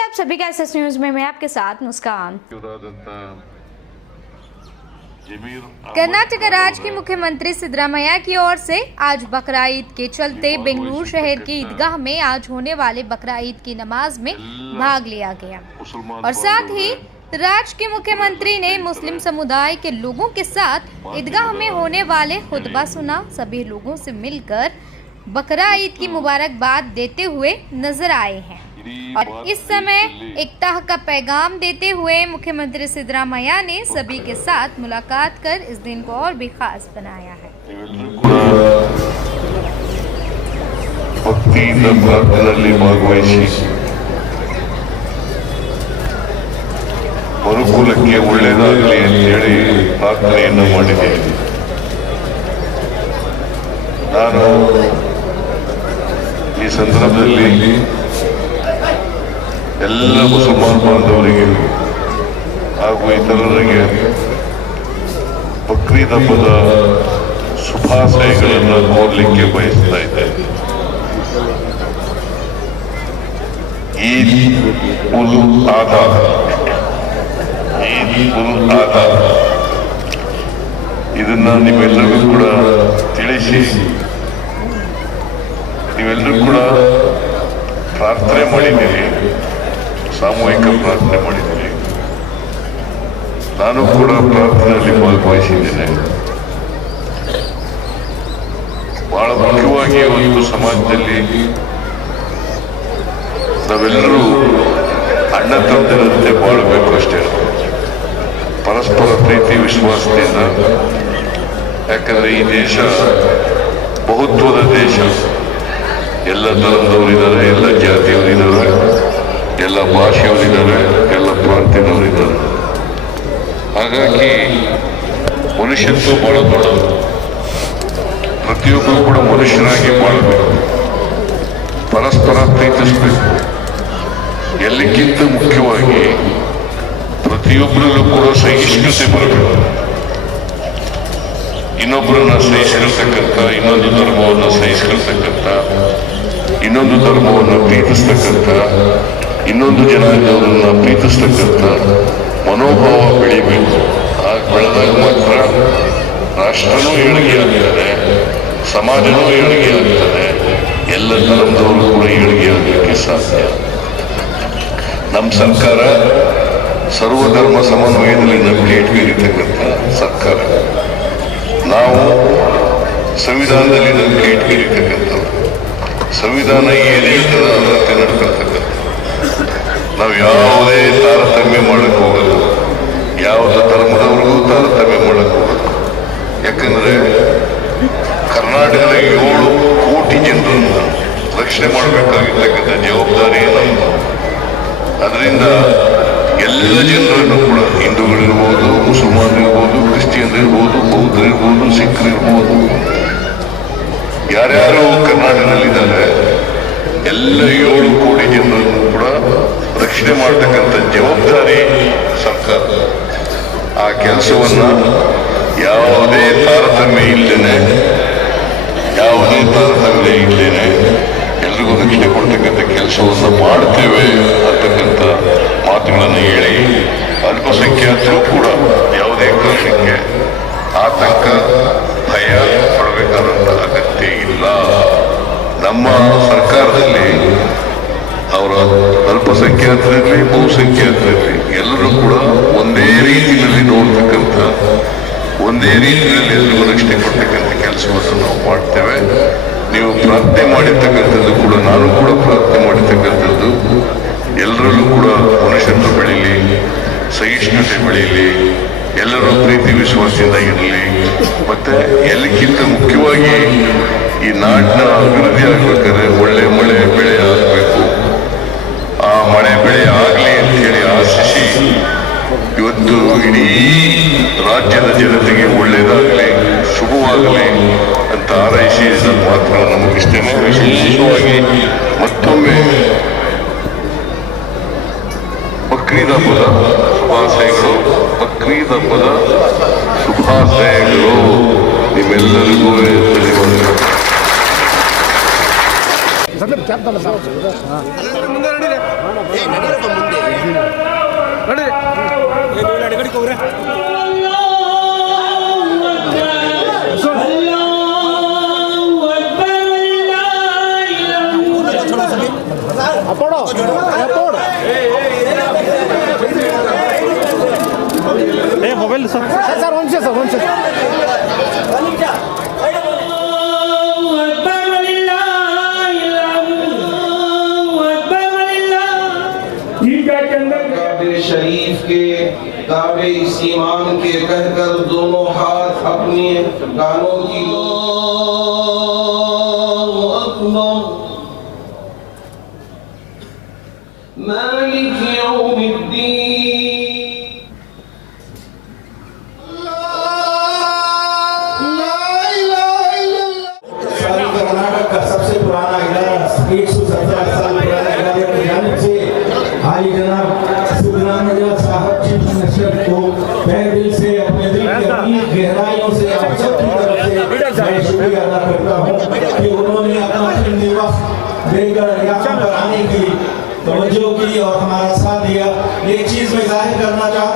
हैं आप सभी का एसएस न्यूज में। मैं आपके साथ मुस्कान। कर्नाटक राज्य के मुख्यमंत्री सिद्धरामैया की ओर से आज बकरा ईद के चलते बेंगलुरु शहर की ईदगाह में आज होने वाले बकरा ईद की नमाज में भाग लिया गया और साथ ही राज्य के मुख्यमंत्री ने मुस्लिम समुदाय के लोगों के साथ ईदगाह में होने वाले खुतबा सुना। सभी लोगों से मिलकर बकरा ईद की मुबारकबाद देते हुए नजर आए हैं और इस समय एकता का पैगाम देते हुए मुख्यमंत्री सिद्धरामैया ने सभी के साथ मुलाकात कर इस दिन को और भी खास बनाया है। ಮನುಕುಲಕ್ಕೆ ಒಳ್ಳೆಯದಾಗಲಿ ಅಂತೇಳಿ ಪ್ರಾರ್ಥನೆಯನ್ನು ಮಾಡಿದ್ದೇನೆ. ನಾನು ಈ ಸಂದರ್ಭದಲ್ಲಿ ಎಲ್ಲ ಮುಸಲ್ಮಾನ್ ಬಾಂಧವರಿಗೆ ಹಾಗೂ ಇತರರಿಗೆ ಬಕ್ರೀದ್ ಹಬ್ಬದ ಶುಭಾಶಯಗಳನ್ನು ಕೋರಲಿಕ್ಕೆ ಬಯಸ್ತಾ ಇದ್ದೇನೆ. ಈದ್ ಉಲ್ ಆದಾ ಇದನ್ನ ನೀವೆಲ್ಲರಿಗೂ ಕೂಡ ತಿಳಿಸಿ ನೀವೆಲ್ಲರೂ ಕೂಡ ಪ್ರಾರ್ಥನೆ ಮಾಡಿದ್ದೀರಿ, ಸಾಮೂಹಿಕ ಪ್ರಾರ್ಥನೆ ಮಾಡಿದ್ದೀರಿ. ನಾನು ಕೂಡ ಪ್ರಾರ್ಥನೆಯಲ್ಲಿ ಭಾಗವಹಿಸಿದ್ದೇನೆ. ಬಹಳ ಮುಖ್ಯವಾಗಿ ಒಂದು ಸಮಾಜದಲ್ಲಿ ನಾವೆಲ್ಲರೂ ಅಣ್ಣ ತಮ್ಮಂದಿರಂತೆ ಬಾಳಬೇಕು ಅಷ್ಟೇ, ಪರಸ್ಪರ ಪ್ರೀತಿ ವಿಶ್ವಾಸದಿಂದ. ಯಾಕಂದ್ರೆ ಈ ದೇಶ ಬಹುತ್ವದ ದೇಶ, ಎಲ್ಲ ಧರ್ಮದವರಿದ್ದಾರೆ, ಎಲ್ಲ ಜಾತಿಯವರಿದ್ದಾರೆ, ಎಲ್ಲ ಭಾಷೆಯವರಿದ್ದಾರೆ, ಎಲ್ಲ ಪ್ರಾಂತ್ಯದವರಿದ್ದಾರೆ. ಹಾಗಾಗಿ ಮನುಷ್ಯತ್ವ ಬಹಳ ದೊಡ್ಡದು. ಪ್ರತಿಯೊಬ್ಬರು ಕೂಡ ಮನುಷ್ಯರಾಗಿ ಬಾಳಬೇಕು, ಪರಸ್ಪರ ಪ್ರೀತಿಸಬೇಕು. ಎಲ್ಲಕ್ಕಿಂತ ಮುಖ್ಯವಾಗಿ ಪ್ರತಿಯೊಬ್ಬರಲ್ಲೂ ಕೂಡ ಸಹಿಷ್ಣುತೆ ಬರಬೇಕು. ಇನ್ನೊಬ್ಬರನ್ನ ಸಹಿಸಿರ್ತಕ್ಕಂಥ, ಇನ್ನೊಂದು ಧರ್ಮವನ್ನು ಸಹಿಸಿರ್ತಕ್ಕಂಥ, ಇನ್ನೊಂದು ಧರ್ಮವನ್ನು ಪ್ರೀತಿಸ್ತಕ್ಕಂಥ, ಇನ್ನೊಂದು ಜನಾಂಗದವರನ್ನ ಪ್ರೀತಿಸ್ತಕ್ಕಂಥ ಮನೋಭಾವ ಬೆಳಿಬೇಕು. ಹಾಗೆ ಬೆಳೆದಾಗ ಮಾತ್ರ ರಾಷ್ಟ್ರನೂ ಏಳಿಗೆ ಆಗ್ತದೆ, ಸಮಾಜನೂ ಏಳಿಗೆ ಆಗ್ತದೆ, ಎಲ್ಲ ಧರ್ಮದವರು ಕೂಡ ಏಳಿಗೆ ಆಗಲಿಕ್ಕೆ ಸಾಧ್ಯ. ನಮ್ಮ ಸರ್ಕಾರ ಸರ್ವಧರ್ಮ ಸಮನ್ವಯದಲ್ಲಿ ನಂಬಿಕೆ ಇಟ್ಕೊಂಡಿರ್ತಕ್ಕಂಥ ಸರ್ಕಾರ. ನಾವು ಸಂವಿಧಾನದಲ್ಲಿ ನಂಬಿಕೆ ಇಟ್ಕೊಂಡಿರ್ತಕ್ಕಂಥವ್ರು. ಸಂವಿಧಾನ ಏನೇ ಇರ್ತದ ಅದರಂತೆ ನಡ್ಕೊಳ್ತಕ್ಕಂಥ. ನಾವು ಯಾವುದೇ ತಾರತಮ್ಯ ಮಾಡಕ್ ಹೋಗಲ್ಲ, ಯಾವುದೇ ಧರ್ಮದವ್ರಿಗೂ ತಾರತಮ್ಯ ಮಾಡಕ್ ಹೋಗಲ್ಲ. ಯಾಕಂದ್ರೆ ಕರ್ನಾಟಕದ 7 ಕೋಟಿ ಜನರನ್ನು ರಕ್ಷಣೆ ಮಾಡಬೇಕಾಗಿರ್ತಕ್ಕಂಥ ಜವಾಬ್ದಾರಿ ನಮ್ಮದು. ಅದರಿಂದ ಎಲ್ಲ ಜನರನ್ನು ಕೂಡ, ಹಿಂದೂಗಳಿರ್ಬೋದು, ಮುಸಲ್ಮಾನರಿರ್ಬೋದು, ಕ್ರಿಶ್ಚಿಯನ್ರಿರ್ಬೋದು, ಬೌದ್ಧರಿರ್ಬೋದು, ಸಿಖ್ರಿರ್ಬೋದು, ಯಾರ್ಯಾರು ಕರ್ನಾಟಕದಲ್ಲಿದ್ದಾರೆ ಎಲ್ಲ 7 ಕೋಟಿ ಜನರನ್ನು ಕೂಡ ರಕ್ಷಣೆ ಮಾಡತಕ್ಕಂಥ ಜವಾಬ್ದಾರಿ ಸರ್ಕಾರ. ಆ ಕೆಲಸವನ್ನ ಯಾವುದೇ ತಾರತಮ್ಯ ಇಲ್ದೇನೆ ಎಲ್ರಿಗೂ ರಕ್ಷಣೆ ಕೊಡ್ತಕ್ಕಂಥ ಕೆಲಸವನ್ನು ಮಾಡ್ತೇವೆ ಅಂತಕ್ಕಂಥ ಮಾತುಗಳನ್ನು ಹೇಳಿ, ಅಲ್ಪಸಂಖ್ಯಾತರು ಕೂಡ ಯಾವುದೇ ಕಾರಣಕ್ಕೆ ಆತಂಕ ಭಯ ಪಡಬೇಕಾದಂಥ ಅಗತ್ಯ ಇಲ್ಲ. ನಮ್ಮ ಸರ್ಕಾರದಲ್ಲಿ ಅವರ ಅಲ್ಪಸಂಖ್ಯಾತರಿರಲಿ, ಬಹುಸಂಖ್ಯಾತರಿರಲಿ, ಎಲ್ಲರೂ ಕೂಡ ಒಂದೇ ರೀತಿಯಲ್ಲಿ ನೋಡ್ತಕ್ಕಂಥ, ಒಂದೇ ರೀತಿಯಲ್ಲಿ ಎಲ್ರಿಗೂ ರಕ್ಷಣೆ ಕೊಡ್ತಕ್ಕಂಥ ಕೆಲಸವನ್ನು ನಾವು ಮಾಡ್ತೇವೆ. ನೀವು ಪ್ರಾರ್ಥನೆ ಮಾಡಿರ್ತಕ್ಕಂಥದ್ದು ಕೂಡ, ನಾನು ಕೂಡ ಪ್ರಾರ್ಥನೆ ಮಾಡಿರ್ತಕ್ಕಂಥದ್ದು, ಎಲ್ಲರಲ್ಲೂ ಕೂಡ ಮನುಷ್ಯತ್ವ ಬೆಳೀಲಿ, ಸಹಿಷ್ಣುತೆ ಬೆಳೀಲಿ, ಎಲ್ಲರೂ ಪ್ರೀತಿ ವಿಶ್ವಾಸದಿಂದ ಇರಲಿ. ಮತ್ತೆ ಎಲ್ಲಕ್ಕಿಂತ ಮುಖ್ಯವಾಗಿ ಈ ನಾಡಿನ ಅಭಿವೃದ್ಧಿ ಆಗ್ಬೇಕಾದ್ರೆ ಒಳ್ಳೆ ಮಳೆ ಬೆಳೆ ಆಗಬೇಕು. ಆ ಮಳೆ ಬೆಳೆ ಆಗಲಿ ಅಂತ ಹೇಳಿ ಆಶಿಸಿ ಇವತ್ತು ಇಡೀ ರಾಜ್ಯದ ಜನತೆಗೆ ಒಳ್ಳೆಯದಾಗಲಿ, ಶುಭವಾಗಲಿ ಅಂತ ಹಾರೈಸಿ ನನ್ನ ಮಾತುಗಳನ್ನು ಮುಗಿಸ್ತೇನೆ. ವಿಶೇಷವಾಗಿ ಮತ್ತೊಮ್ಮೆ ಬಕ್ರೀದ್ ಹಬ್ಬದ ಶುಭಾಶಯಗಳು, ಬಕ್ರೀದ್ ಹಬ್ಬದ ಶುಭಾಶಯಗಳು ನಿಮ್ಮೆಲ್ಲರಿಗೂ ಮೊಬೈಲ್ ಸರ್ ಸರ್ ಒಂದು ನಿಮಿಷ ಸರ್ ಒಂದು ನಿಮಿಷ शरीफ के दावे इस ईमान के कहकर दोनों हाथ अपने गानों की मालिक यौमिद्दीन कर्नाटक का सबसे पुराना इदारा 117 साल पुराना इदारे की जानिब से हाई जनाब सिद्धरामैया साहब चीफ मिनिस्टर को तहे दिल से अपने दिल की अमीर गहराइयों से आप सबकी तरफ से मैं शुक्रिया अदा करता हूँ कि उन्होंने अपना कीमती वक्त देकर यहाँ पर आने की तवज्जो की और हमारा साथ दिया। एक चीज मैं जाहिर करना चाहता